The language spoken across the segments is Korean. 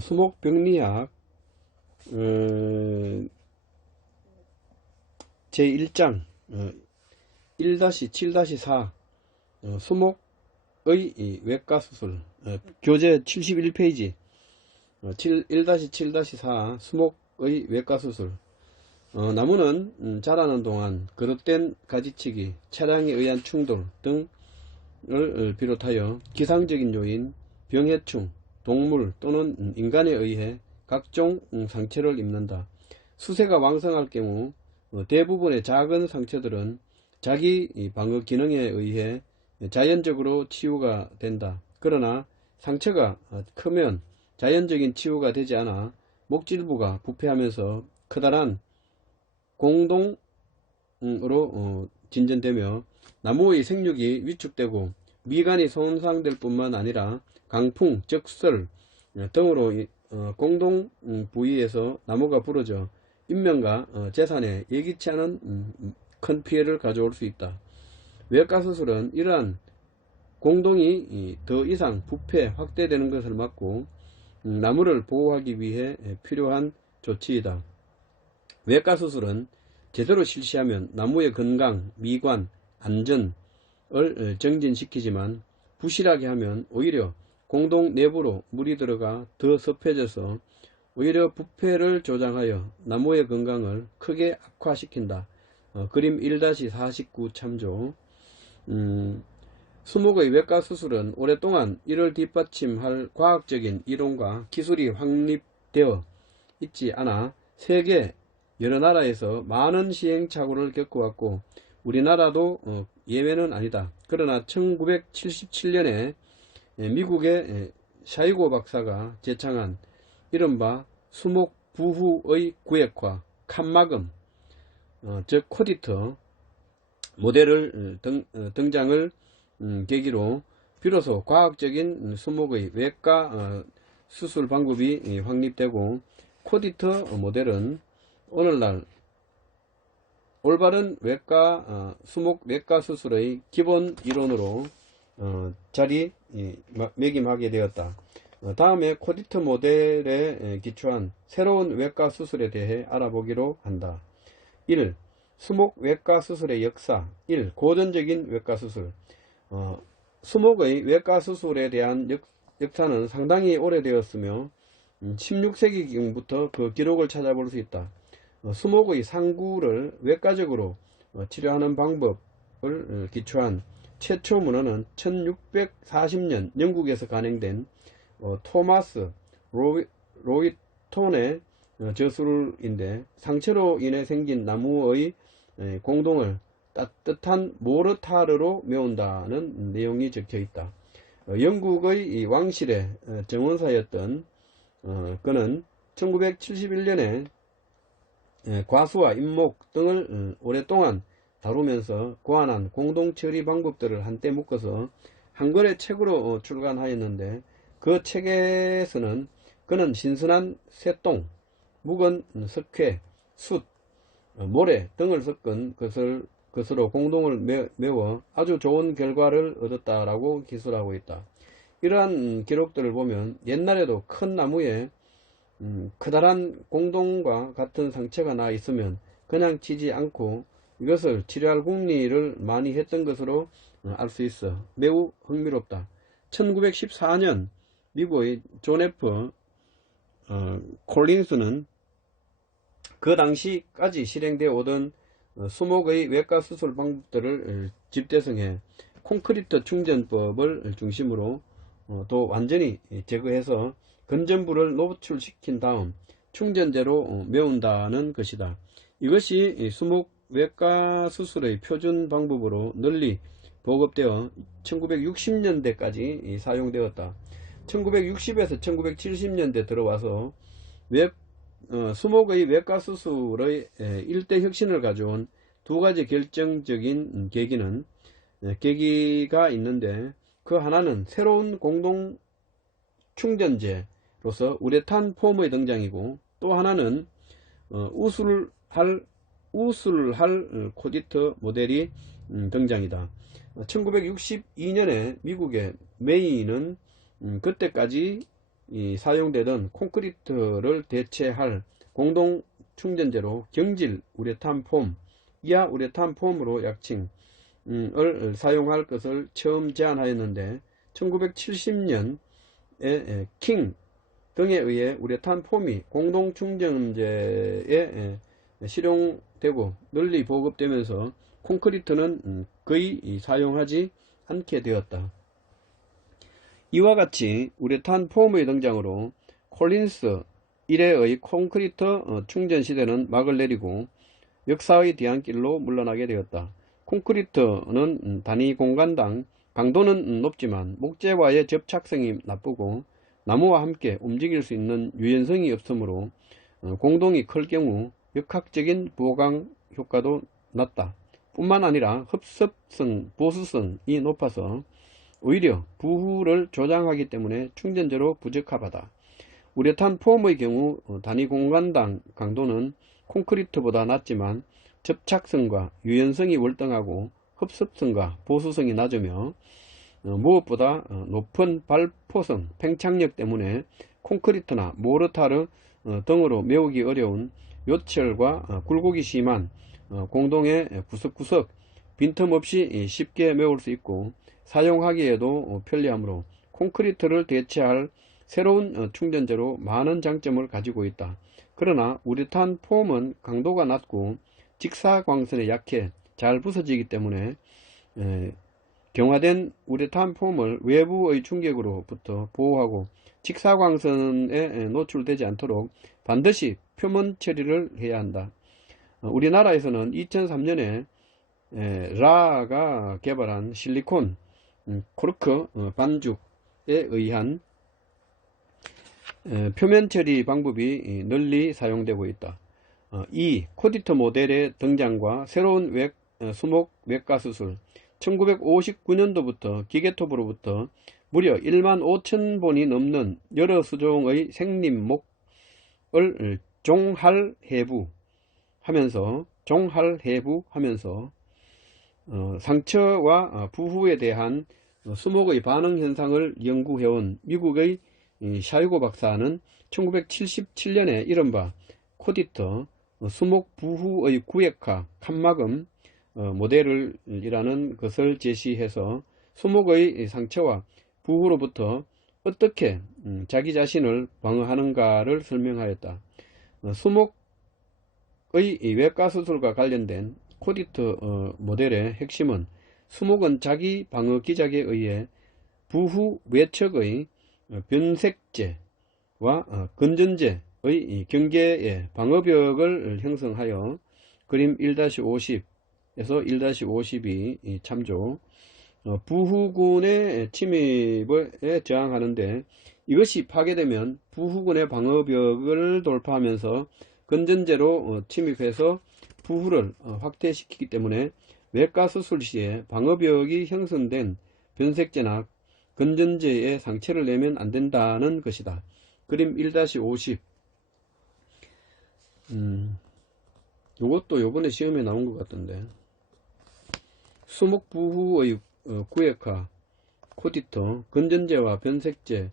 수목병리학 제1장 1-7-4 수목의 외과수술 교재 71페이지 1-7-4 수목의 외과수술 나무는 자라는 동안 거듭된 가지치기, 차량에 의한 충돌 등을 비롯하여 기상적인 요인, 병해충, 동물 또는 인간에 의해 각종 상처를 입는다. 수세가 왕성할 경우 대부분의 작은 상처들은 자기 방어 기능에 의해 자연적으로 치유가 된다. 그러나 상처가 크면 자연적인 치유가 되지 않아 목질부가 부패하면서 커다란 공동으로 진전되며 나무의 생육이 위축되고 미간이 손상될 뿐만 아니라 강풍, 적설 등으로 공동 부위에서 나무가 부러져 인명과 재산에 예기치 않은 큰 피해를 가져올 수 있다. 외과수술은 이러한 공동이 더 이상 부패, 확대되는 것을 막고 나무를 보호하기 위해 필요한 조치이다. 외과수술은 제대로 실시하면 나무의 건강, 미관, 안전을 정진시키지만 부실하게 하면 오히려 공동 내부로 물이 들어가 더 습해져서 오히려 부패를 조장하여 나무의 건강을 크게 악화시킨다. 그림 1-49 참조. 수목의 외과수술은 오랫동안 이를 뒷받침할 과학적인 이론과 기술이 확립되어 있지 않아 세계 여러 나라에서 많은 시행착오를 겪어왔고 우리나라도 예외는 아니다. 그러나 1977년에 미국의 샤이고 박사가 제창한 이른바 수목 부후의 구획화 칸막음 즉 코디터 모델을 등장을 계기로 비로소 과학적인 수목의 외과 수술 방법이 확립되고 코디터 모델은 오늘날 올바른 수목 외과 수술의 기본 이론으로 자리매김하게 되었다. 다음에 코디터 모델에 기초한 새로운 외과 수술에 대해 알아보기로 한다. 1. 수목 외과 수술의 역사. 1. 고전적인 외과 수술. 수목의 외과 수술에 대한 역사는 상당히 오래되었으며 16세기경부터 그 기록을 찾아볼 수 있다. 수목의 상구를 외과적으로 치료하는 방법을 기초한 최초 문헌은 1640년 영국에서 간행된 토마스 로이톤의 저술인데 상처로 인해 생긴 나무의 공동을 따뜻한 모르타르로 메운다는 내용이 적혀 있다. 영국의 왕실의 정원사였던 그는 1971년에 과수와 인목 등을 오랫동안 다루면서 고안한 공동처리 방법들을 한때 묶어서 한 권의 책으로 출간하였는데 그 책에서는 그는 신선한 새똥, 묵은 석회, 숯, 모래 등을 섞은 것으로 공동을 메워 아주 좋은 결과를 얻었다라고 기술하고 있다. 이러한 기록들을 보면 옛날에도 큰 나무에 커다란 공동과 같은 상처가 나 있으면 그냥 치지 않고 이것을 치료할 궁리를 많이 했던 것으로 알 수 있어 매우 흥미롭다. 1914년 미국의 존 F. 콜린스는 그 당시까지 실행되어 오던 수목의 외과 수술 방법들을 집대성해 콘크리트 충전법을 중심으로 또 완전히 제거해서 건전부를 노출시킨 다음 충전제로 메운다는 것이다. 이것이 수목 외과 수술의 표준 방법으로 널리 보급되어 1960년대까지 사용되었다. 1960에서 1970년대 들어와서 수목의 외과 수술의 일대 혁신을 가져온 두 가지 결정적인 계기가 있는데 그 하나는 새로운 공동 충전제로서 우레탄 폼의 등장이고 또 하나는 우술할 코디터 모델이 등장이다. 1962년에 미국의 메이는 그때까지 사용되던 콘크리트를 대체할 공동 충전재로 경질 우레탄 폼, 이하 우레탄 폼으로 약칭을 사용할 것을 처음 제안하였는데 1970년에 킹 등에 의해 우레탄 폼이 공동 충전재에 실용되고 널리 보급되면서 콘크리트는 거의 사용하지 않게 되었다. 이와 같이 우레탄 폼의 등장으로 콜린스 1회의 콘크리트 충전 시대는 막을 내리고 역사의 뒤안길로 물러나게 되었다. 콘크리트는 단위 공간당 강도는 높지만 목재와의 접착성이 나쁘고 나무와 함께 움직일 수 있는 유연성이 없으므로 공동이 클 경우 역학적인 보강 효과도 낮다. 뿐만 아니라 흡습성, 보수성이 높아서 오히려 부후를 조장하기 때문에 충전재로 부적합하다. 우레탄 폼의 경우 단위 공간당 강도는 콘크리트보다 낮지만 접착성과 유연성이 월등하고 흡습성과 보수성이 낮으며 무엇보다 높은 발포성, 팽창력 때문에 콘크리트나 모르타르 등으로 메우기 어려운 요철과 굴곡이 심한 공동의 구석구석 빈틈없이 쉽게 메울 수 있고 사용하기에도 편리하므로 콘크리트를 대체할 새로운 충전재로 많은 장점을 가지고 있다. 그러나 우레탄 폼은 강도가 낮고 직사광선에 약해 잘 부서지기 때문에 경화된 우레탄 폼을 외부의 충격으로부터 보호하고 직사광선에 노출되지 않도록 반드시 표면 처리를 해야 한다. 우리나라에서는 2003년에 라가 개발한 실리콘 코르크 반죽에 의한 표면 처리 방법이 널리 사용되고 있다. 이 코디트 모델의 등장과 새로운 수목 외과 수술 1959년도부터 기계톱으로부터 무려 1만 5천 본이 넘는 여러 수종의 생림목을 종할해부하면서 상처와 부후에 대한 수목의 반응 현상을 연구해온 미국의 샤이고 박사는 1977년에 이른바 코디트 수목 부후의 구획화 칸막음 모델이라는 것을 제시해서 수목의 상처와 부후로부터 어떻게 자기 자신을 방어하는가를 설명하였다. 수목의 외과 수술과 관련된 코디트 모델의 핵심은 수목은 자기 방어 기작에 의해 부후 외척의 변색제와 건전제의 경계에 방어벽을 형성하여 그림 1-50에서 1-52 참조 부후군의 침입에 저항하는데 이것이 파괴되면 부후군의 방어벽을 돌파하면서 건전제로 침입해서 부후를 확대시키기 때문에 외과 수술 시에 방어벽이 형성된 변색제나 건전제에 상처를 내면 안 된다는 것이다. 그림 1-50 요것도 요번에 시험에 나온 것 같던데 수목 부후의 구획화 코디트 건전제와 변색제의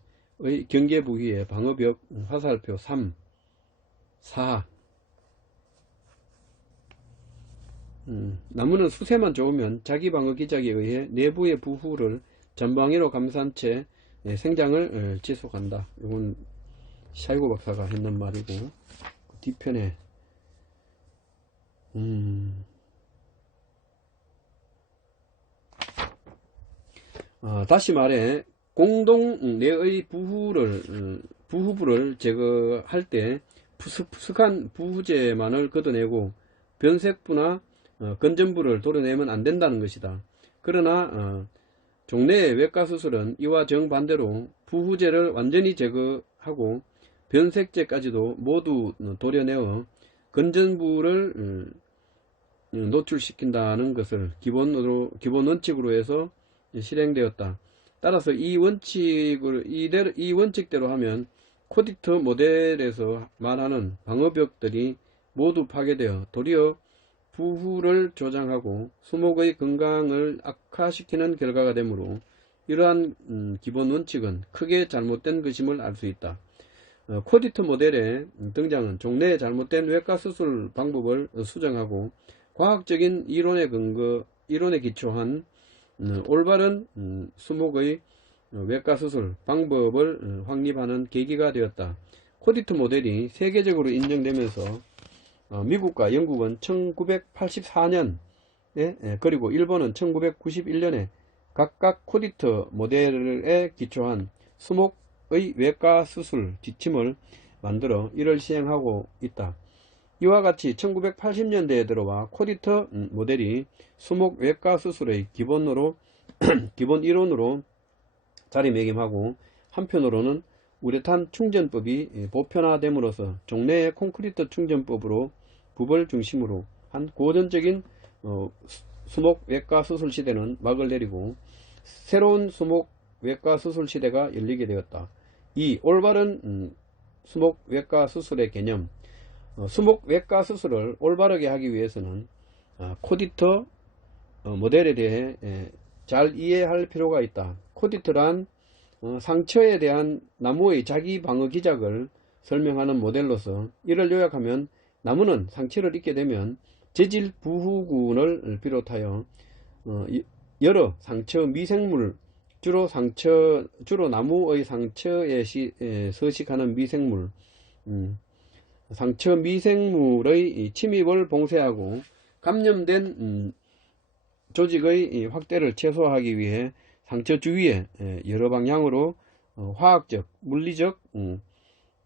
경계 부위의 방어벽 화살표 3 4 나무는 수세만 좋으면 자기 방어 기작에 의해 내부의 부후를 전방위로 감싼 채 생장을 지속한다. 이건 샤이고 박사가 했는 말이고 뒤편에 다시 말해 공동 내의 부후부를 제거할 때 푸석푸석한 부후재만을 걷어내고 변색부나 건전부를 도려내면 안 된다는 것이다. 그러나 종래의 외과 수술은 이와 정반대로 부후재를 완전히 제거하고 변색제까지도 모두 도려내어 건전부를 노출시킨다는 것을 기본 원칙으로 해서 실행되었다. 따라서 이 원칙대로 하면 코디트 모델에서 말하는 방어벽들이 모두 파괴되어 도리어 부후를 조장하고 수목의 건강을 악화시키는 결과가 되므로 이러한 기본 원칙은 크게 잘못된 것임을 알 수 있다. 코디트 모델의 등장은 종래의 잘못된 외과 수술 방법을 수정하고 과학적인 이론에 기초한 올바른 수목의 외과 수술 방법을 확립하는 계기가 되었다. 코디트 모델이 세계적으로 인정되면서 미국과 영국은 1984년 그리고 일본은 1991년에 각각 코디트 모델에 기초한 수목의 외과 수술 지침을 만들어 이를 시행하고 있다. 이와 같이 1980년대에 들어와 코디트 모델이 수목 외과 수술의 기본 이론으로 자리매김하고 한편으로는 우레탄 충전법이 보편화됨으로써 종래의 콘크리트 충전법으로 붓을 중심으로 한 고전적인 수목 외과 수술 시대는 막을 내리고 새로운 수목 외과 수술 시대가 열리게 되었다. 이 올바른 수목 외과 수술의 개념. 수목 외과 수술을 올바르게 하기 위해서는 코디트 모델에 대해 잘 이해할 필요가 있다. 코디트란 상처에 대한 나무의 자기 방어 기작을 설명하는 모델로서 이를 요약하면 나무는 상처를 입게 되면 재질 부후군을 비롯하여 여러 상처 미생물 주로 나무의 상처에 서식하는 미생물 상처 미생물의 침입을 봉쇄하고 감염된 조직의 확대를 최소화하기 위해 상처 주위에 여러 방향으로 화학적, 물리적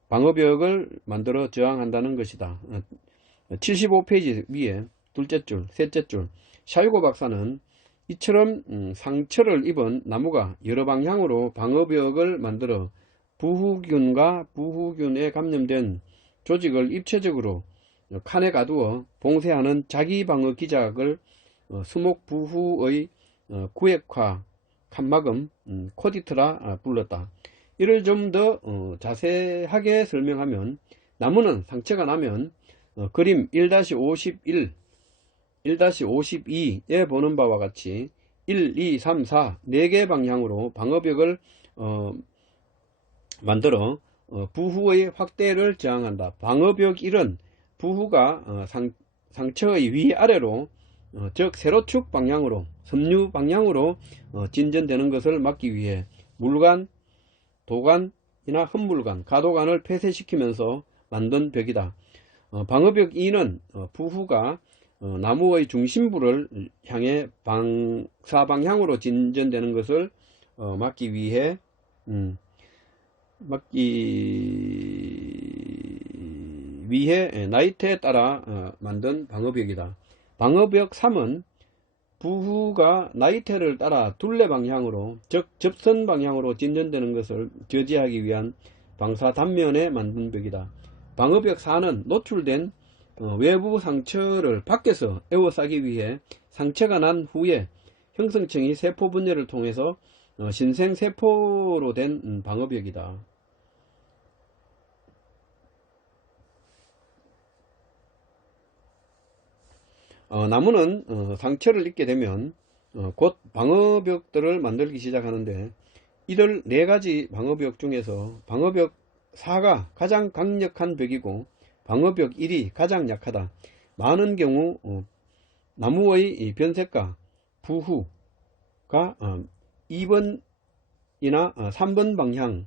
방어벽을 만들어 저항한다는 것이다. 75페이지 위에 둘째 줄, 셋째 줄. 샬고 박사는 이처럼 상처를 입은 나무가 여러 방향으로 방어벽을 만들어 부후균과 부후균에 감염된 조직을 입체적으로 칸에 가두어 봉쇄하는 자기 방어 기작을 수목 부후의 구획화 칸막음 코디트라 불렀다. 이를 좀 더 자세하게 설명하면 나무는 상처가 나면 그림 1-51, 1-52에 보는 바와 같이 1, 2, 3, 4 4개 방향으로 방어벽을 만들어 부후의 확대를 저항한다. 방어벽 1은 부후가 상처의 위아래로 즉 세로축 방향으로 섬유 방향으로 진전되는 것을 막기 위해 물관, 도관이나 흠물관, 가도관을 폐쇄시키면서 만든 벽이다. 방어벽 2는 부후가 나무의 중심부를 향해 방사방향으로 진전되는 것을 막기 위해 나이트에 따라 만든 방어벽이다. 방어벽 3은 부후가 나이테를 따라 둘레 방향으로 즉 접선 방향으로 진전되는 것을 저지하기 위한 방사 단면에 만든 벽이다. 방어벽 4는 노출된 외부 상처를 밖에서 에워싸기 위해 상처가 난 후에 형성층이 세포 분열을 통해서 신생세포로 된 방어벽이다. 나무는 상처를 입게 되면 곧 방어벽들을 만들기 시작하는데 이들 4가지 방어벽 중에서 방어벽 4가 가장 강력한 벽이고 방어벽 1이 가장 약하다. 많은 경우 나무의 변색과 부후가 2번이나 3번 방향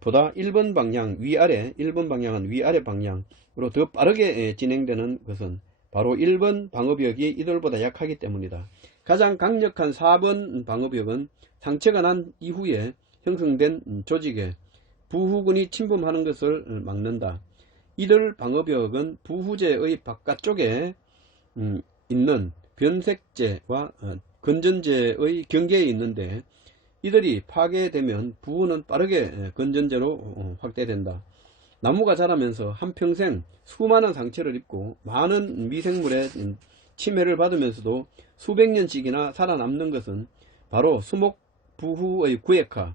보다 1번 방향 위아래 1번 방향은 위아래 방향으로 더 빠르게 진행되는 것은 바로 1번 방어벽이 이들보다 약하기 때문이다. 가장 강력한 4번 방어벽은 상처가 난 이후에 형성된 조직에 부후군이 침범하는 것을 막는다. 이들 방어벽은 부후제의 바깥쪽에 있는 변색제와 건전제의 경계에 있는데 이들이 파괴되면 부후는 빠르게 건전제로 확대된다. 나무가 자라면서 한평생 수많은 상처를 입고 많은 미생물의 침해를 받으면서도 수백 년씩이나 살아남는 것은 바로 수목 부후의 구획화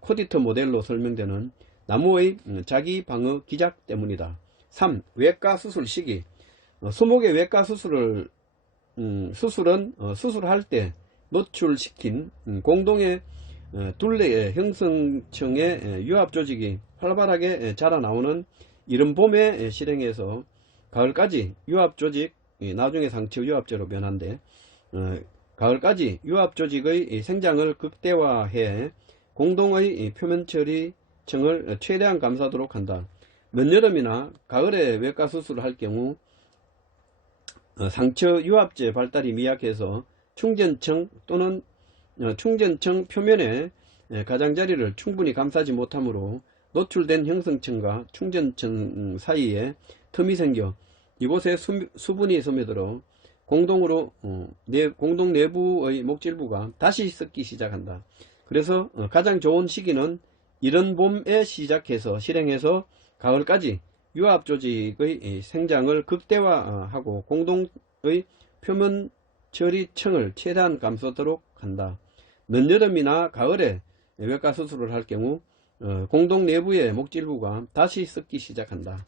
코디트 모델로 설명되는 나무의 자기 방어 기작 때문이다. 3. 외과 수술 시기. 수목의 외과 수술은 수술할 때 노출시킨 공동의 둘레의 형성층의 유압 조직이 활발하게 자라나오는 이른 봄의 실행에서 가을까지 유압 조직, 나중에 상처 유압제로 변한데, 가을까지 유압 조직의 생장을 극대화해 공동의 표면 처리층을 최대한 감싸도록 한다. 늦여름이나 가을에 외과 수술을 할 경우 상처 유압제 발달이 미약해서 충전층 또는 충전층 표면의 가장자리를 충분히 감싸지 못하므로 노출된 형성층과 충전층 사이에 틈이 생겨 이곳에 수분이 스며들어 공동 내부의 목질부가 다시 썩기 시작한다. 그래서 가장 좋은 시기는 이른 봄에 시작해서 실행해서 가을까지 유압 조직의 생장을 극대화하고 공동의 표면 처리층을 최대한 감싸도록 한다. 늦여름이나 가을에 외과 수술을 할 경우 공동 내부의 목질부가 다시 썩기 시작한다.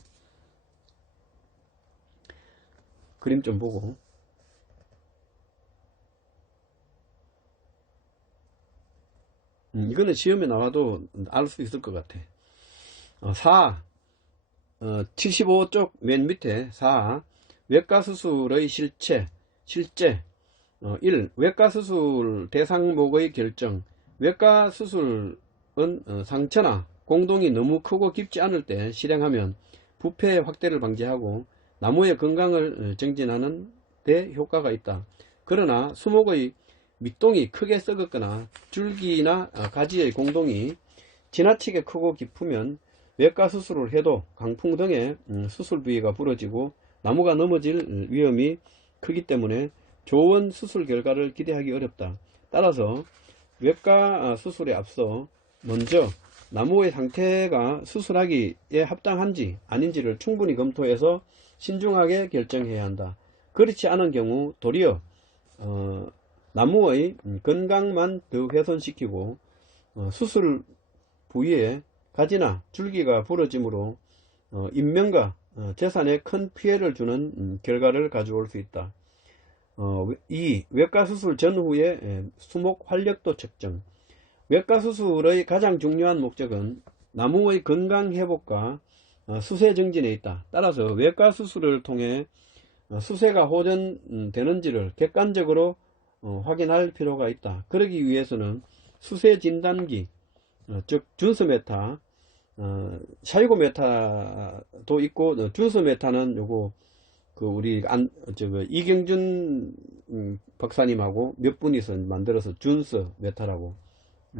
그림 좀 보고. 이거는 시험에 나와도 알 수 있을 것 같아. 75쪽 맨 밑에 4. 외과 수술의 실제 1. 외과 수술 대상목의 결정. 외과 수술은 상처나 공동이 너무 크고 깊지 않을 때 실행하면 부패 확대를 방지하고 나무의 건강을 증진하는 데 효과가 있다. 그러나 수목의 밑동이 크게 썩었거나 줄기나 가지의 공동이 지나치게 크고 깊으면 외과 수술을 해도 강풍 등의 수술 부위가 부러지고 나무가 넘어질 위험이 크기 때문에 좋은 수술 결과를 기대하기 어렵다. 따라서 외과 수술에 앞서 먼저 나무의 상태가 수술하기에 합당한지 아닌지를 충분히 검토해서 신중하게 결정해야 한다. 그렇지 않은 경우 도리어 나무의 건강만 더 훼손시키고 수술 부위에 가지나 줄기가 부러짐으로 인명과 재산에 큰 피해를 주는 결과를 가져올 수 있다. 2. 외과 수술 전후의 수목 활력도 측정. 외과 수술의 가장 중요한 목적은 나무의 건강 회복과 수세 정진에 있다. 따라서 외과 수술을 통해 수세가 호전되는지를 객관적으로 확인할 필요가 있다. 그러기 위해서는 수세 진단기, 즉 준서메타, 샤이고메타도 있고, 준서메타는 요거 우리 이경준 박사님하고 몇 분이서 만들어서 준서메타라고,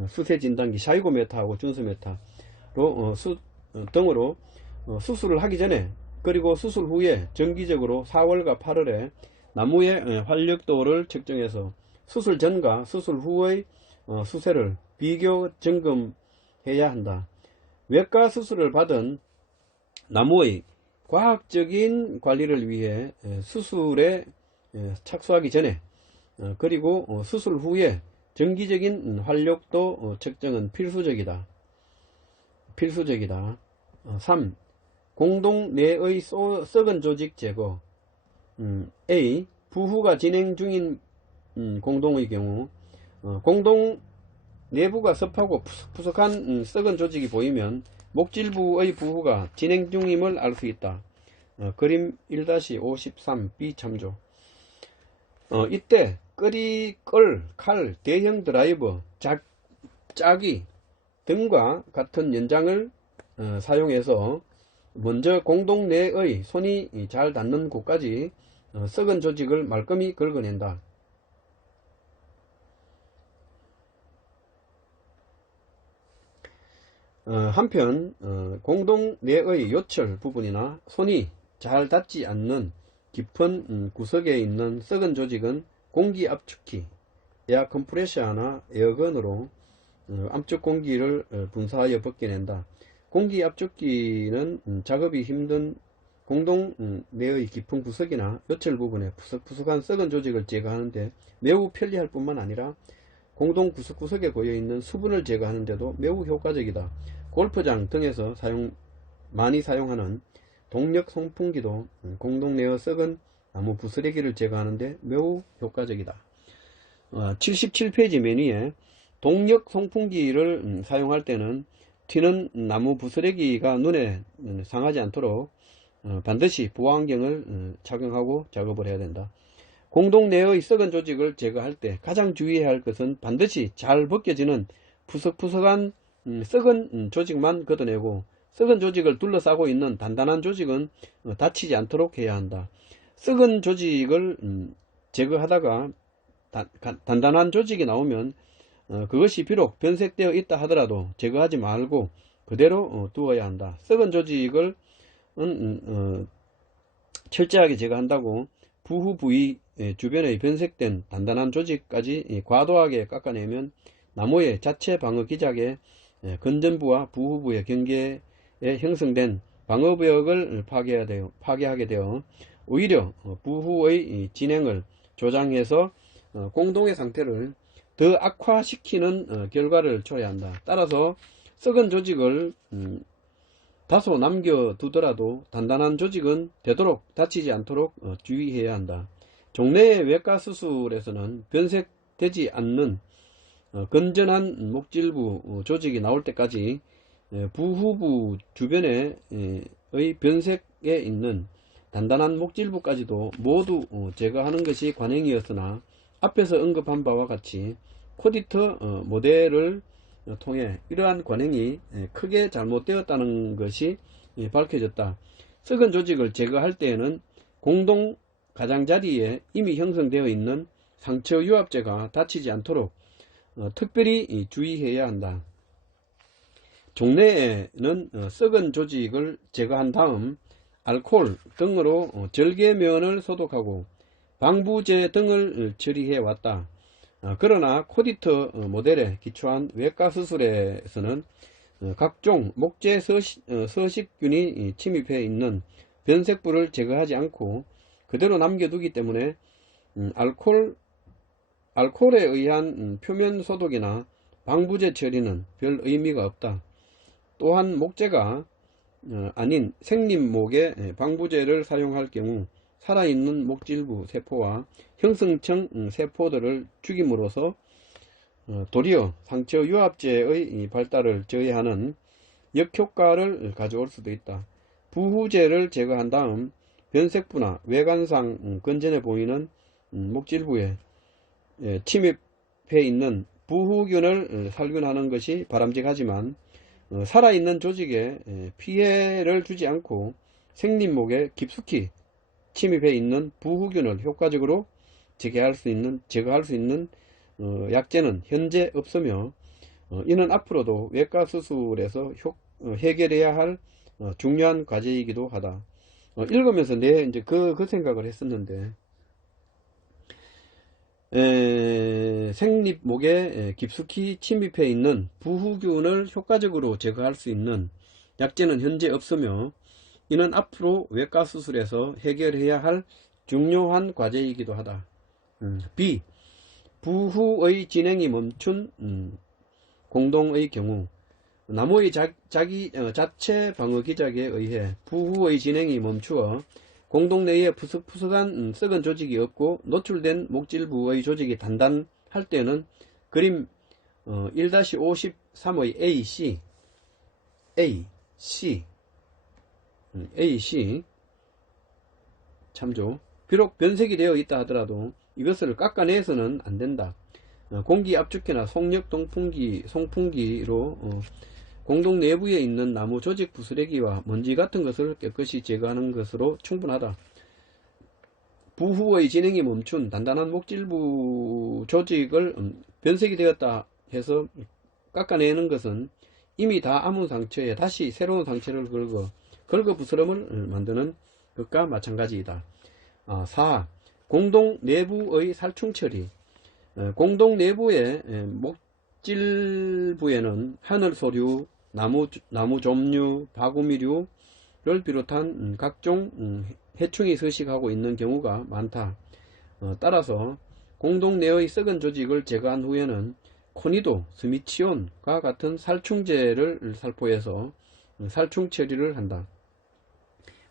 수세 진단기 샤이고메타하고 준서메타로 등으로 수술을 하기 전에 그리고 수술 후에 정기적으로 4월과 8월에 나무의 활력도를 측정해서 수술 전과 수술 후의 수세를 비교 점검해야 한다. 외과 수술을 받은 나무의 과학적인 관리를 위해 수술에 착수하기 전에 그리고 수술 후에 정기적인 활력도 측정은 필수적이다. 3. 공동 내의 썩은 조직 제거. A. 부후가 진행 중인 공동의 경우 공동 내부가 습하고 푸석한 썩은 조직이 보이면 목질부의 부후가 진행 중임을 알 수 있다. 그림 1-53B 참조. 이때 칼, 대형 드라이버, 짜기 등과 같은 연장을 사용해서 먼저 공동 내의 손이 잘 닿는 곳까지 썩은 조직을 말끔히 긁어낸다. 한편 공동 내의 요철 부분이나 손이 잘 닿지 않는 깊은 구석에 있는 썩은 조직은 공기 압축기, 에어 컴프레셔나 에어건으로 암적 공기를 분사하여 벗겨낸다. 공기 압축기는 작업이 힘든 공동 내의 깊은 구석이나 요철 부분에 푸석푸석한 썩은 조직을 제거하는데 매우 편리할 뿐만 아니라 공동 구석구석에 고여있는 수분을 제거하는데도 매우 효과적이다. 골프장 등에서 많이 사용하는 동력 송풍기도 공동 내의 썩은 나무 부스레기를 제거하는데 매우 효과적이다. 77페이지 메뉴에 동력 송풍기를 사용할 때는 튀는 나무 부스러기가 눈에 상하지 않도록 반드시 보호안경을 착용하고 작업을 해야 된다. 공동 내의 썩은 조직을 제거할 때 가장 주의해야 할 것은 반드시 잘 벗겨지는 푸석푸석한 썩은 조직만 걷어내고 썩은 조직을 둘러싸고 있는 단단한 조직은 다치지 않도록 해야 한다. 썩은 조직을 제거하다가 단단한 조직이 나오면 그것이 비록 변색되어 있다 하더라도 제거하지 말고 그대로 두어야 한다. 썩은 조직을 철저하게 제거한다고 부후 부위 주변의 변색된 단단한 조직까지 과도하게 깎아내면 나무의 자체 방어 기작에 건전부와 부후부의 경계에 형성된 방어벽을 파괴하게 되어 오히려 부후의 진행을 조장해서 공동의 상태를 더 악화시키는 결과를 초래한다. 따라서 썩은 조직을 다소 남겨두더라도 단단한 조직은 되도록 다치지 않도록 주의해야 한다. 종래의 외과 수술에서는 변색되지 않는 건전한 목질부 조직이 나올 때까지 부후부 주변의 변색에 있는 단단한 목질부까지도 모두 제거하는 것이 관행이었으나 앞에서 언급한 바와 같이 코디터 모델을 통해 이러한 관행이 크게 잘못되었다는 것이 밝혀졌다. 썩은 조직을 제거할 때에는 공동 가장자리에 이미 형성되어 있는 상처 유합제가 다치지 않도록 특별히 주의해야 한다. 종래에는 썩은 조직을 제거한 다음 알코올 등으로 절개면을 소독하고 방부제 등을 처리해 왔다. 그러나 코디터 모델에 기초한 외과 수술에서는 각종 목재 서식균이 침입해 있는 변색부를 제거하지 않고 그대로 남겨두기 때문에 알코올에 의한 표면 소독이나 방부제 처리는 별 의미가 없다. 또한 목재가 아닌 생림목의 방부제를 사용할 경우 살아있는 목질부 세포와 형성층 세포들을 죽임으로써 도리어 상처 유합제의 발달을 저해하는 역효과를 가져올 수도 있다. 부후제를 제거한 다음 변색부나 외관상 건전해 보이는 목질부에 침입해 있는 부후균을 살균하는 것이 바람직하지만 살아있는 조직에 피해를 주지 않고 생림목에 깊숙이 침입해 있는 부후균을 효과적으로 제거할 수 있는 약제는 현재 없으며 이는 앞으로도 외과 수술에서 해결해야 할 중요한 과제이기도 하다. 읽으면서 이제 그 생각을 했었는데, 생립목에 깊숙이 침입해 있는 부후균을 효과적으로 제거할 수 있는 약제는 현재 없으며 이는 앞으로 외과 수술에서 해결해야 할 중요한 과제이기도 하다. B. 부후의 진행이 멈춘 공동의 경우 나무의 자체 방어 기작에 의해 부후의 진행이 멈추어 공동 내에 푸석푸석한 썩은 조직이 없고 노출된 목질부의 조직이 단단할 때는 그림 1-53의 AC 참조. 비록 변색이 되어 있다 하더라도 이것을 깎아내서는 안된다. 공기 압축기나 속력 송풍기로 공동 내부에 있는 나무 조직 부스러기와 먼지 같은 것을 깨끗이 제거하는 것으로 충분하다. 부후의 진행이 멈춘 단단한 목질부 조직을 변색이 되었다 해서 깎아내는 것은 이미 다 아문 상처에 다시 새로운 상처를 긁어 부스럼을 만드는 것과 마찬가지이다. 4. 공동 내부의 살충 처리. 공동 내부의 목질부에는 하늘소류, 나무 좀류, 바구미류를 비롯한 각종 해충이 서식하고 있는 경우가 많다. 따라서 공동 내의 썩은 조직을 제거한 후에는 코니도, 스미치온과 같은 살충제를 살포해서 살충 처리를 한다.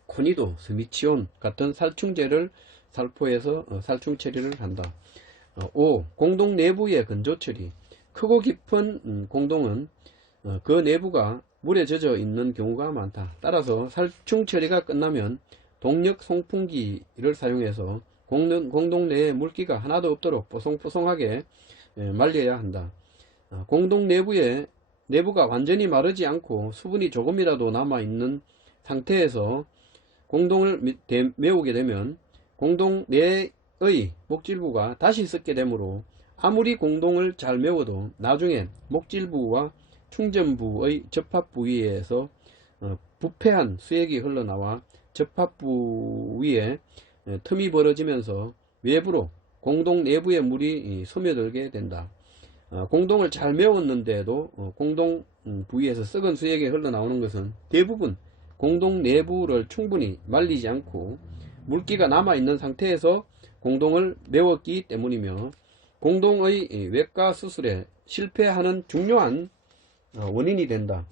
코니도, 스미치온 같은 살충제를 살포해서 살충 처리를 한다. 5. 공동 내부의 건조 처리. 크고 깊은 공동은 그 내부가 물에 젖어 있는 경우가 많다. 따라서 살충 처리가 끝나면 동력 송풍기를 사용해서 공동 내에 물기가 하나도 없도록 뽀송뽀송하게 말려야 한다. 공동 내부가 완전히 마르지 않고 수분이 조금이라도 남아있는 상태에서 공동을 메우게 되면 공동 내의 목질부가 다시 썩게 되므로 아무리 공동을 잘 메워도 나중에 목질부와 충전부의 접합 부위에서 부패한 수액이 흘러나와 접합부 위에 틈이 벌어지면서 외부로 공동 내부의 물이 스며들게 된다. 공동을 잘 메웠는데도 공동 부위에서 썩은 수액이 흘러나오는 것은 대부분 공동 내부를 충분히 말리지 않고 물기가 남아있는 상태에서 공동을 메웠기 때문이며 공동의 외과 수술에 실패하는 중요한 원인이 된다.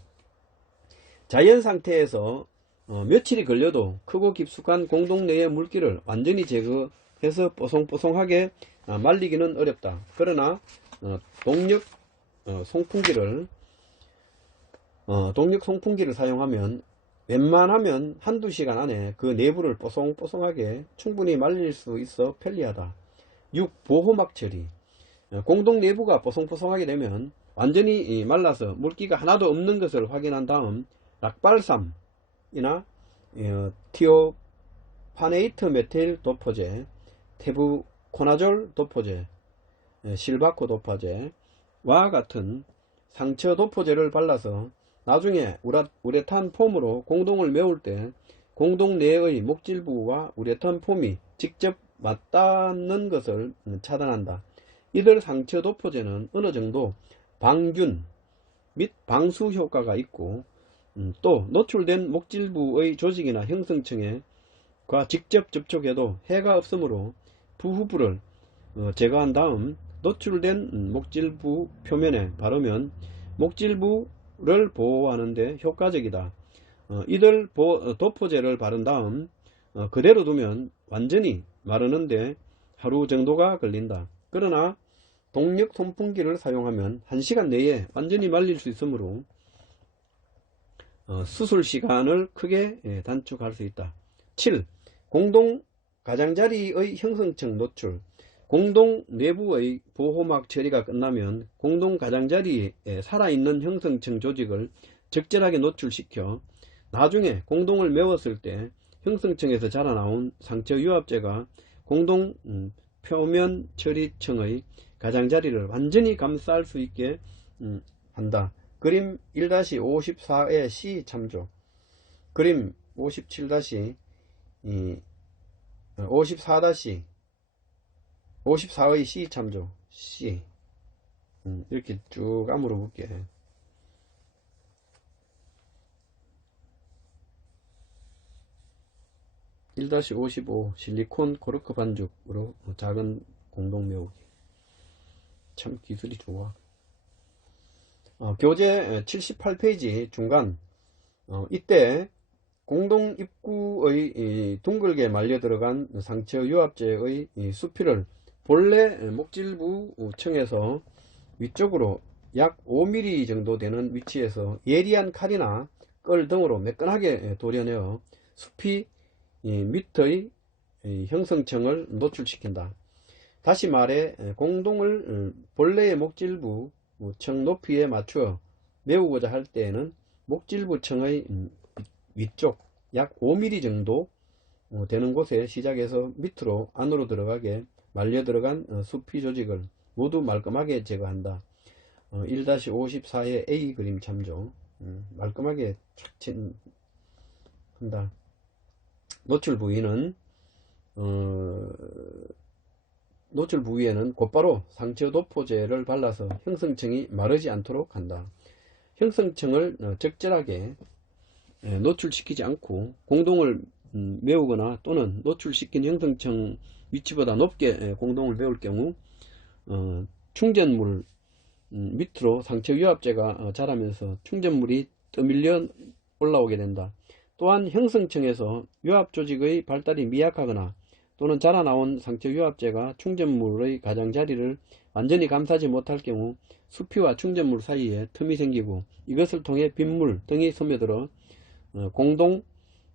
자연 상태에서 며칠이 걸려도 크고 깊숙한 공동 내의 물기를 완전히 제거해서 뽀송뽀송하게 말리기는 어렵다. 그러나 동력 송풍기를 사용하면 웬만하면 한두 시간 안에 그 내부를 뽀송뽀송하게 충분히 말릴 수 있어 편리하다. 6. 보호막 처리. 공동 내부가 뽀송뽀송하게 되면 완전히 말라서 물기가 하나도 없는 것을 확인한 다음 락발삼이나 티오파네이트 메틸 도포제, 테부코나졸 도포제, 실바코 도포제와 같은 상처 도포제를 발라서 나중에 우레탄 폼으로 공동을 메울 때 공동 내의 목질부와 우레탄 폼이 직접 맞닿는 것을 차단한다. 이들 상처 도포제는 어느 정도 방균 및 방수 효과가 있고 또 노출된 목질부의 조직이나 형성층과 직접 접촉해도 해가 없으므로 부후부를 제거한 다음 노출된 목질부 표면에 바르면 목질부를 보호하는 데 효과적이다. 이들 도포제를 바른 다음 그대로 두면 완전히 마르는데 하루 정도가 걸린다. 그러나 동력 선풍기를 사용하면 1시간 내에 완전히 말릴 수 있으므로 수술 시간을 크게 단축할 수 있다. 7. 공동 가장자리의 형성층 노출. 공동 내부의 보호막 처리가 끝나면 공동 가장자리에 살아있는 형성층 조직을 적절하게 노출시켜 나중에 공동을 메웠을 때 형성층에서 자라나온 상처 유합제가 공동 표면 처리층의 가장자리를 완전히 감쌀 수 있게 한다. 그림 1-54의 C 참조. 그림 54-C 54의 C 참조. C 이렇게 쭉 암으로 볼게. (1-55) 실리콘 코르크 반죽으로 작은 공동 메우기. 참 기술이 좋아. 교재 78페이지 중간. 이때 공동 입구의 둥글게 말려 들어간 상처 유합제의 수피를 본래 목질부 층에서 위쪽으로 약 5mm 정도 되는 위치에서 예리한 칼이나 끌 등으로 매끈하게 도려내어 수피 밑의 형성층을 노출시킨다. 다시 말해 공동을 본래의 목질부 층 높이에 맞추어 메우고자 할 때에는 목질부 층의 위쪽 약 5mm 정도 되는 곳에 시작해서 밑으로 안으로 들어가게 말려 들어간 수피 조직을 모두 말끔하게 제거한다. 1-54의 A 그림 참조. 말끔하게 착 한다. 노출 부위에는 곧바로 상처 도포제를 발라서 형성층이 마르지 않도록 한다. 형성층을 적절하게 노출시키지 않고 공동을 메우거나 또는 노출시킨 형성층 위치보다 높게 공동을 메울 경우 충전물 밑으로 상처 유합제가 자라면서 충전물이 떠밀려 올라오게 된다. 또한 형성층에서 유합 조직의 발달이 미약하거나 또는 자라나온 상처유합제가 충전물의 가장자리를 완전히 감싸지 못할 경우 수피와 충전물 사이에 틈이 생기고 이것을 통해 빗물 등이 스며들어 공동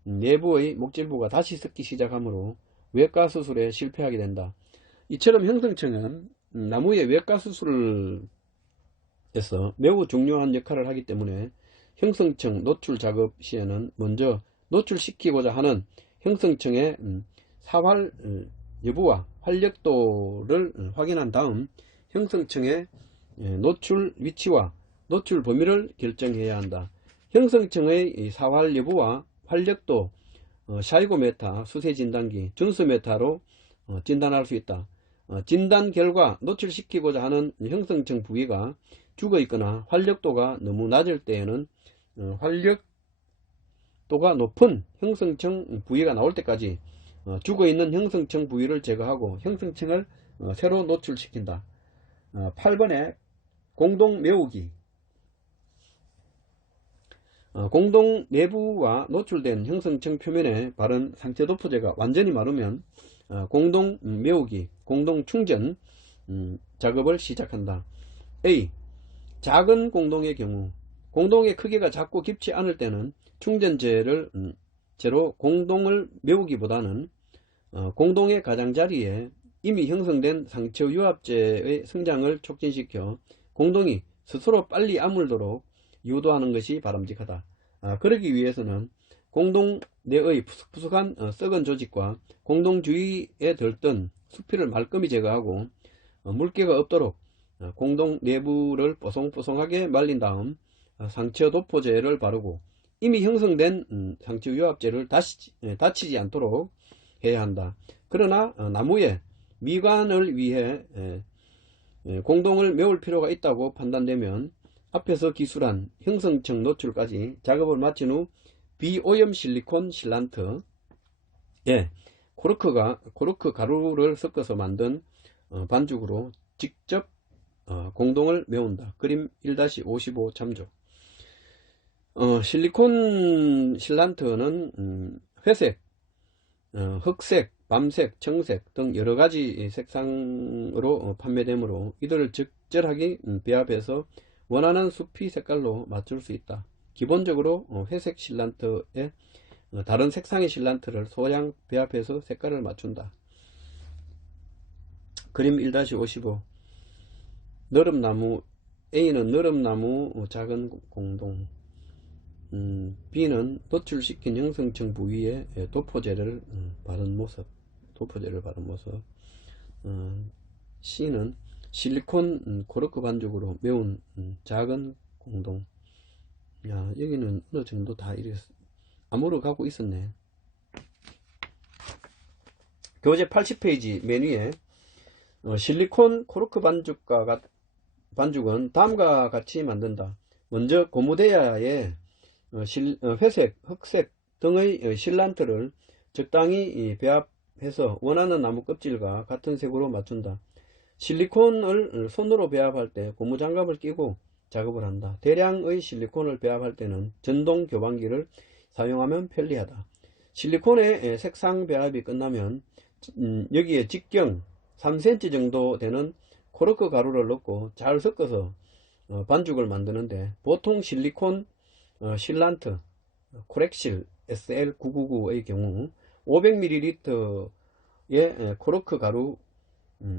내부의 목질부가 다시 섞기 시작하므로 외과 수술에 실패하게 된다. 이처럼 형성층은 나무의 외과 수술에서 매우 중요한 역할을 하기 때문에 형성층 노출 작업 시에는 먼저 노출시키고자 하는 형성층의 사활 여부와 활력도를 확인한 다음 형성층의 노출 위치와 노출 범위를 결정해야 한다. 형성층의 사활 여부와 활력도 샤이고메타 수세진단기 준수메타로 진단할 수 있다. 진단 결과 노출시키고자 하는 형성층 부위가 죽어 있거나 활력도가 너무 낮을 때에는 활력도가 높은 형성층 부위가 나올 때까지 죽어 있는 형성층 부위를 제거하고 형성층을 새로 노출시킨다. 8번에 공동 메우기. 공동 내부와 노출된 형성층 표면에 바른 상체 도포제가 완전히 마르면 공동 메우기, 공동 충전 작업을 시작한다. A. 작은 공동의 경우 공동의 크기가 작고 깊지 않을 때는 충전제로 공동을 메우기보다는 공동의 가장자리에 이미 형성된 상처유합제의 성장을 촉진시켜 공동이 스스로 빨리 아물도록 유도하는 것이 바람직하다. 그러기 위해서는 공동 내의 푸석푸석한 썩은 조직과 공동 주위에 들뜬 수피를 말끔히 제거하고 물기가 없도록 공동 내부를 뽀송뽀송하게 말린 다음 상처 도포제를 바르고 이미 형성된 상처유합제를 다치지 않도록 해야 한다. 그러나 나무의 미관을 위해 공동을 메울 필요가 있다고 판단되면 앞에서 기술한 형성층 노출까지 작업을 마친 후 비오염 실리콘 실란트에 코르크 가루를 섞어서 만든 반죽으로 직접 공동을 메운다. 그림 1-55 참조. 실리콘 실란트는 회색, 흑색, 밤색, 청색 등 여러가지 색상으로 판매되므로 이들을 적절하게 배합해서 원하는 수피 색깔로 맞출 수 있다. 기본적으로 회색 실란트에 다른 색상의 실란트를 소량 배합해서 색깔을 맞춘다. 그림 1-55 너름나무. A는 너름나무 작은 공동, B는 노출시킨 형성층 부위에 도포제를 바른 모습, C는 실리콘 코르크 반죽으로 메운 작은 공동. 여기는 어느 정도 다 암호를 갖고 있었네. 교재 80페이지 맨 위에 실리콘 코르크 반죽은 다음과 같이 만든다. 먼저 고무대야에 회색, 흑색 등의 실란트를 적당히 배합해서 원하는 나무 껍질과 같은 색으로 맞춘다. 실리콘을 손으로 배합할 때 고무장갑을 끼고 작업을 한다. 대량의 실리콘을 배합할 때는 전동 교반기를 사용하면 편리하다. 실리콘의 색상 배합이 끝나면 여기에 직경 3cm 정도 되는 코르크 가루를 넣고 잘 섞어서 반죽을 만드는데 보통 실리콘 실란트 코렉실 SL999의 경우 500ml의 코르크 가루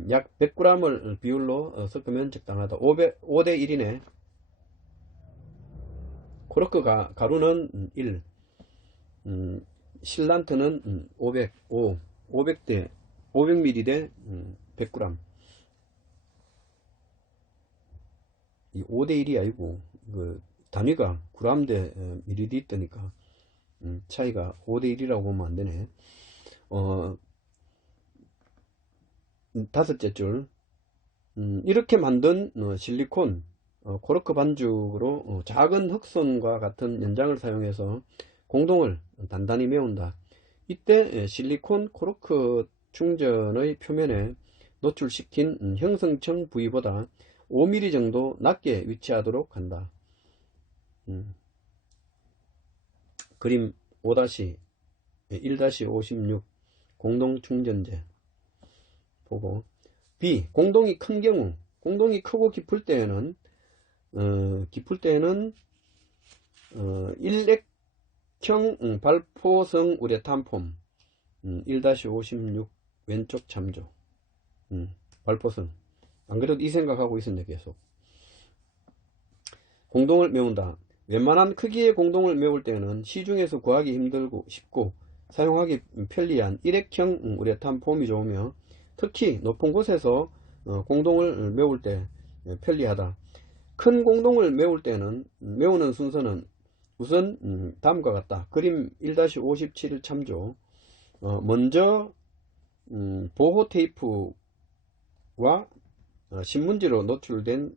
약 100g을 비율로 섞으면 적당하다. 5대1이네. 코르크 가루는 1, 실란트는 500ml 대 100g. 이 5대1이 아니고 그 단위가 g 대 ml니까 차이가 5대1이라고 보면 안되네. 다섯째 줄. 이렇게 만든 실리콘 코르크 반죽으로 작은 흑선과 같은 연장을 사용해서 공동을 단단히 메운다. 이때 실리콘 코르크 충전의 표면에 노출시킨 형성층 부위보다 5mm 정도 낮게 위치하도록 한다. 그림 1-56 공동 충전재 보고, B. 공동이 큰 경우, 공동이 크고 깊을 때에는 일액형 발포성 우레탄 폼 1-56 왼쪽 참조. 발포성. 안 그래도 이 생각하고 있었네 계속. 공동을 메운다. 웬만한 크기의 공동을 메울 때는 시중에서 구하기 힘들고 쉽고 사용하기 편리한 일액형 우레탄 폼이 좋으며, 특히 높은 곳에서 공동을 메울 때 편리하다. 큰 공동을 메울 때는 메우는 순서는 우선 다음과 같다. 그림 1-57을 참조. 먼저 보호 테이프와 신문지로 노출된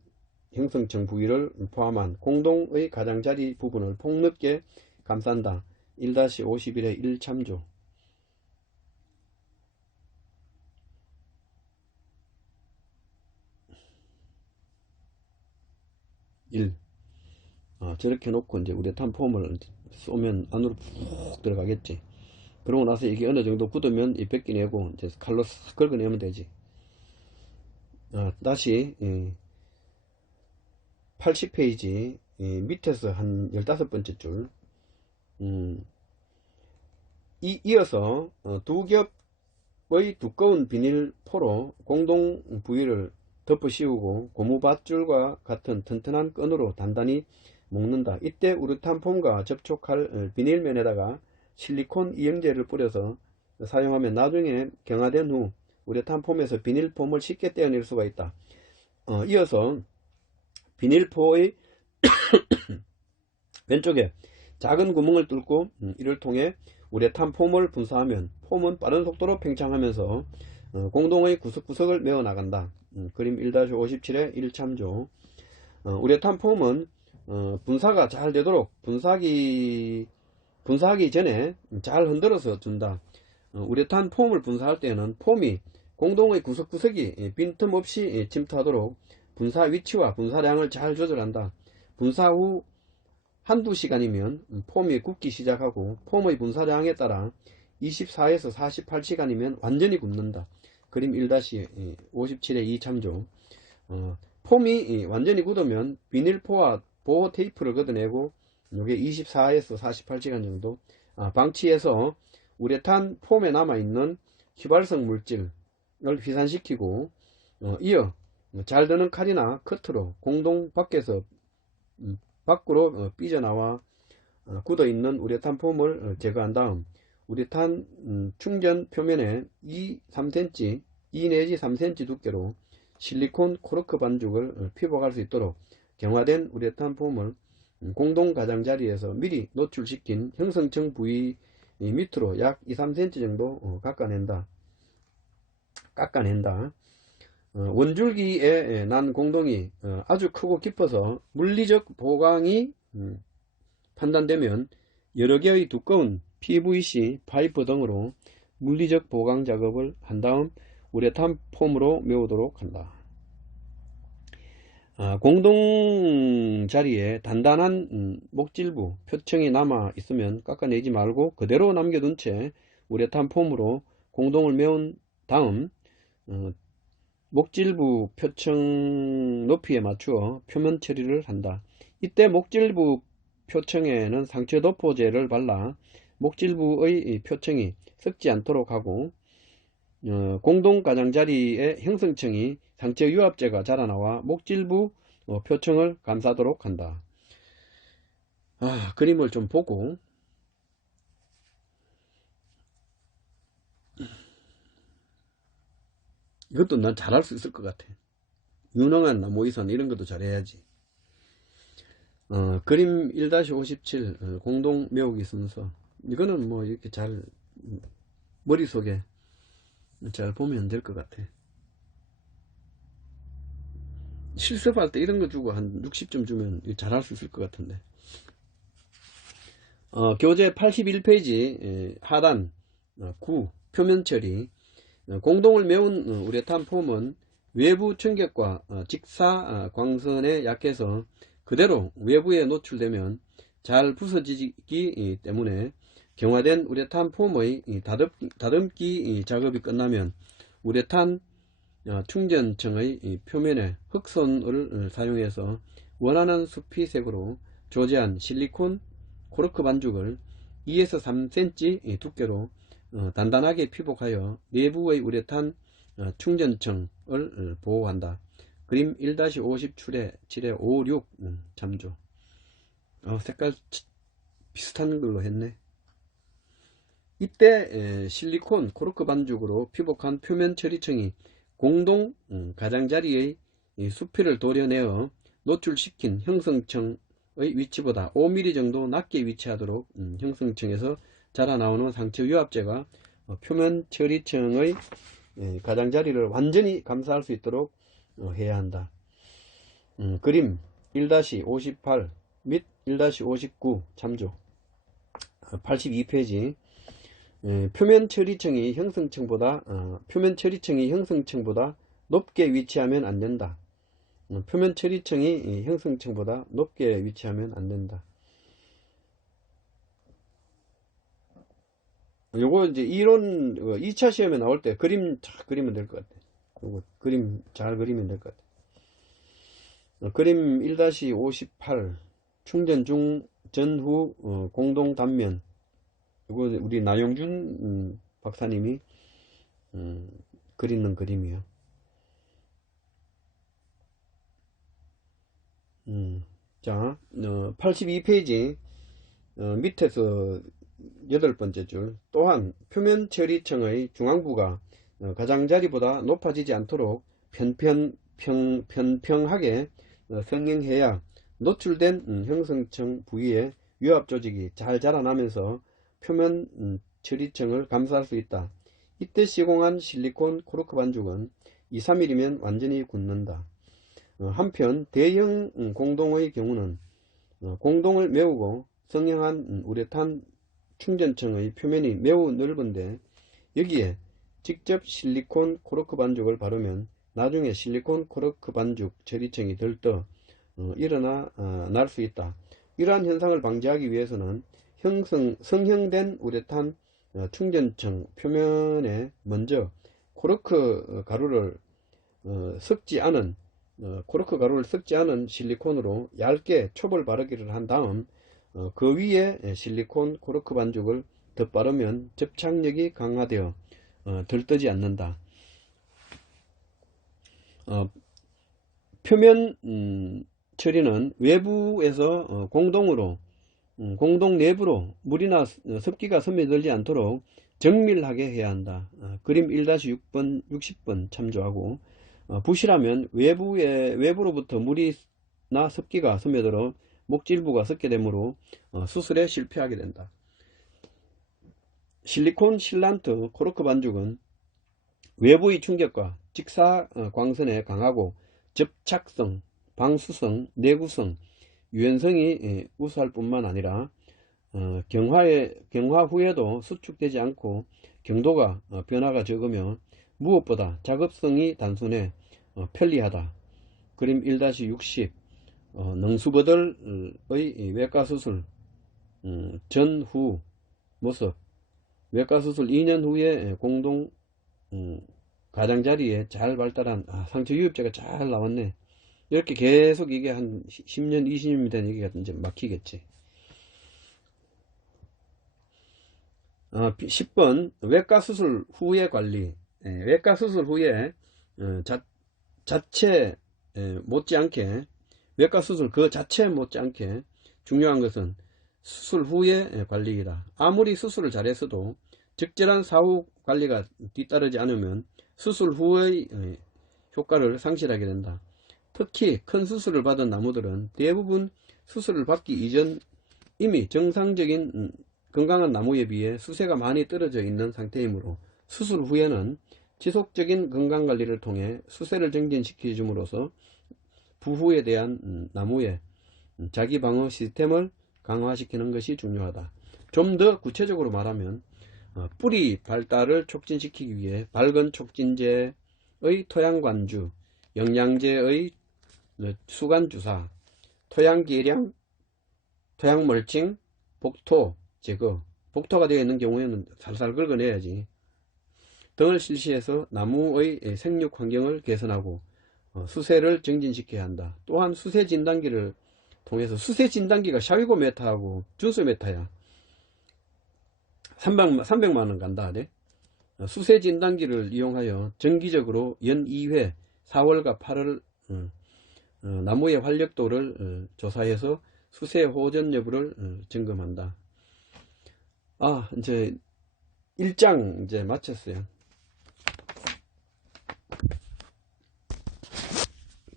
형성층 부위를 포함한 공동의 가장자리 부분을 폭넓게 감싼다. 1-51의 1 참조. 1. 저렇게 놓고 이제 우레탄 폼을 쏘면 안으로 푹 들어가겠지. 그러고 나서 이게 어느 정도 굳으면 이 벗기내고 이제 칼로 싹 긁어내면 되지. 다시 80페이지 밑에서 한 15번째 줄. 이어서 두 겹의 두꺼운 비닐포로 공동 부위를 덮어 씌우고 고무밧줄과 같은 튼튼한 끈으로 단단히 묶는다. 이때 우레탄 폼과 접촉할 비닐면에다가 실리콘 이영제를 뿌려서 사용하면 나중에 경화된 후 우레탄 폼에서 비닐폼을 쉽게 떼어낼 수가 있다. 이어서 비닐포의 왼쪽에 작은 구멍을 뚫고 이를 통해 우레탄 폼을 분사하면 폼은 빠른 속도로 팽창하면서 공동의 구석구석을 메워 나간다. 그림 1-57의 1 참조. 우레탄 폼은 분사가 잘 되도록 분사하기 전에 잘 흔들어서 준다. 우레탄 폼을 분사할 때는 폼이 공동의 구석구석이 빈틈없이 침투하도록 분사 위치와 분사량을 잘 조절한다. 분사 후 한두 시간이면 폼이 굳기 시작하고 폼의 분사량에 따라 24에서 48시간이면 완전히 굽는다. 그림 1-57의 2 참조. 폼이 완전히 굳으면 비닐포와 보호 테이프를 걷어내고 이게 24에서 48시간 정도 방치해서 우레탄 폼에 남아있는 휘발성 물질을 휘산시키고, 이어 잘 드는 칼이나 커트로 공동 밖으로 삐져나와 굳어있는 우레탄 폼을 제거한 다음 우레탄 충전 표면에 2 내지 3cm 두께로 실리콘 코르크 반죽을 피복할 수 있도록 경화된 우레탄 폼을 공동 가장자리에서 미리 노출시킨 형성층 부위 밑으로 약 2-3cm 정도 깎아낸다. 원줄기에 난 공동이 아주 크고 깊어서 물리적 보강이 판단되면 여러 개의 두꺼운 PVC 파이프 등으로 물리적 보강 작업을 한 다음 우레탄 폼으로 메우도록 한다. 공동 자리에 단단한 목질부 표층이 남아 있으면 깎아내지 말고 그대로 남겨둔 채 우레탄 폼으로 공동을 메운 다음 목질부 표층 높이에 맞추어 표면 처리를 한다. 이때 목질부 표층에는 상처도포제를 발라 목질부의 표층이 썩지 않도록 하고, 공동 가장자리의 형성층이 상처유합제가 자라나와 목질부 표층을 감싸도록 한다. 그림을 좀 보고 이것도 난 잘할 수 있을 것 같아. 유능한 나무위선 이런 것도 잘해야지. 그림 1-57 공동 메우기 순서. 이거는 뭐 이렇게 잘 머릿속에 잘 보면 될 것 같아. 실습할 때 이런 거 주고 한 60점 주면 잘할 수 있을 것 같은데. 교재 81페이지 하단 9 표면 처리. 공동을 메운 우레탄 폼은 외부 충격과 직사 광선에 약해서 그대로 외부에 노출되면 잘 부서지기 때문에 경화된 우레탄 폼의 다듬기 작업이 끝나면 우레탄 충전청의 표면에 흑손을 사용해서 원하는 수피색으로 조제한 실리콘 코르크 반죽을 2에서 3cm 두께로 단단하게 피복하여 내부의 우레탄 충전청을 보호한다. 그림 1-50 7에 56 참조. 색깔 비슷한 걸로 했네. 이때 실리콘 코르크 반죽으로 피복한 표면 처리층이 공동 가장자리의 수피를 도려내어 노출시킨 형성층의 위치보다 5mm 정도 낮게 위치하도록 형성층에서 자라나오는 상처 유압제가 표면 처리층의 가장자리를 완전히 감싸할 수 있도록 해야 한다. 그림 1-58 및 1-59 참조. 82페이지. 표면 처리층이 형성층보다 높게 위치하면 안 된다. 표면 처리층이 형성층보다 높게 위치하면 안 된다. 요거 이제 이론 2차 시험에 나올 때 그림 잘 그리면 될 것 같아. 요거 그림 잘 그리면 될 것 같아. 그림 1-58 충전 중 전후 공동 단면. 이거 우리 나용준 박사님이 그리는 그림이에요. 자, 82페이지 밑에서 8번째 줄. 또한 표면 처리층의 중앙부가 가장자리보다 높아지지 않도록 편평하게 성형해야 노출된 형성층 부위에 유압 조직이 잘 자라나면서 표면 처리층을 감싸할 수 있다. 이때 시공한 실리콘 코르크 반죽은 2-3mm면 완전히 굳는다. 한편 대형 공동의 경우는 공동을 메우고 성형한 우레탄 충전층의 표면이 매우 넓은데 여기에 직접 실리콘 코르크 반죽을 바르면 나중에 실리콘 코르크 반죽 처리층이 들떠 일어날 수 있다. 이러한 현상을 방지하기 위해서는 성형된 우레탄 충전층 표면에 먼저 코르크 가루를 섞지 않은 실리콘으로 얇게 촉을 바르기를 한 다음 그 위에 실리콘 코르크 반죽을 덧바르면 접착력이 강화되어 들뜨지 않는다. 표면 처리는 외부에서 공동 내부로 물이나 습기가 스며들지 않도록 정밀하게 해야 한다. 그림 1-6번 60번 참조하고 부실하면 외부로부터 물이나 습기가 스며들어 목질부가 섞게 되므로 수술에 실패하게 된다. 실리콘 실란트 코르크 반죽은 외부의 충격과 직사광선에 강하고 접착성, 방수성, 내구성, 유연성이 우수할 뿐만 아니라 경화 후에도 수축되지 않고 경도가 변화가 적으며 무엇보다 작업성이 단순해 편리하다. 그림 1-60 능수버들의 외과수술 전후 모습. 외과수술 2년 후에 공동 가장자리에 잘 발달한 상처 유입제가 잘 나왔네. 이렇게 계속 이게 한 10년 20년이 된 얘기가 이제 막히겠지. 10번 외과수술 후의 관리. 외과수술 후에 자체 못지않게 외과수술 그 자체 못지않게 중요한 것은 수술 후의 관리이다. 아무리 수술을 잘했어도 적절한 사후 관리가 뒤따르지 않으면 수술 후의 효과를 상실하게 된다. 특히 큰 수술을 받은 나무들은 대부분 수술을 받기 이전 이미 정상적인 건강한 나무에 비해 수세가 많이 떨어져 있는 상태이므로 수술 후에는 지속적인 건강관리를 통해 수세를 정진시켜 줌으로써 부후에 대한 나무의 자기방어 시스템을 강화시키는 것이 중요하다. 좀 더 구체적으로 말하면 뿌리 발달을 촉진시키기 위해 밝은 촉진제의 토양관주, 영양제의 수간주사, 토양계량, 토양멀칭, 복토 제거, 복토가 되어 있는 경우에는 살살 긁어내야지. 등을 실시해서 나무의 생육 환경을 개선하고 수세를 정진시켜야 한다. 또한 수세 진단기를 통해서, 수세 진단기가 샤위고 메타하고 준수 메타야. 300만원 간다. 네? 수세 진단기를 이용하여 정기적으로 연 2회 4월과 8월 나무의 활력도를 조사해서 수세 호전 여부를 점검한다. 이제 1장 이제 마쳤어요.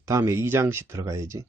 다음에 2장씩 들어가야지.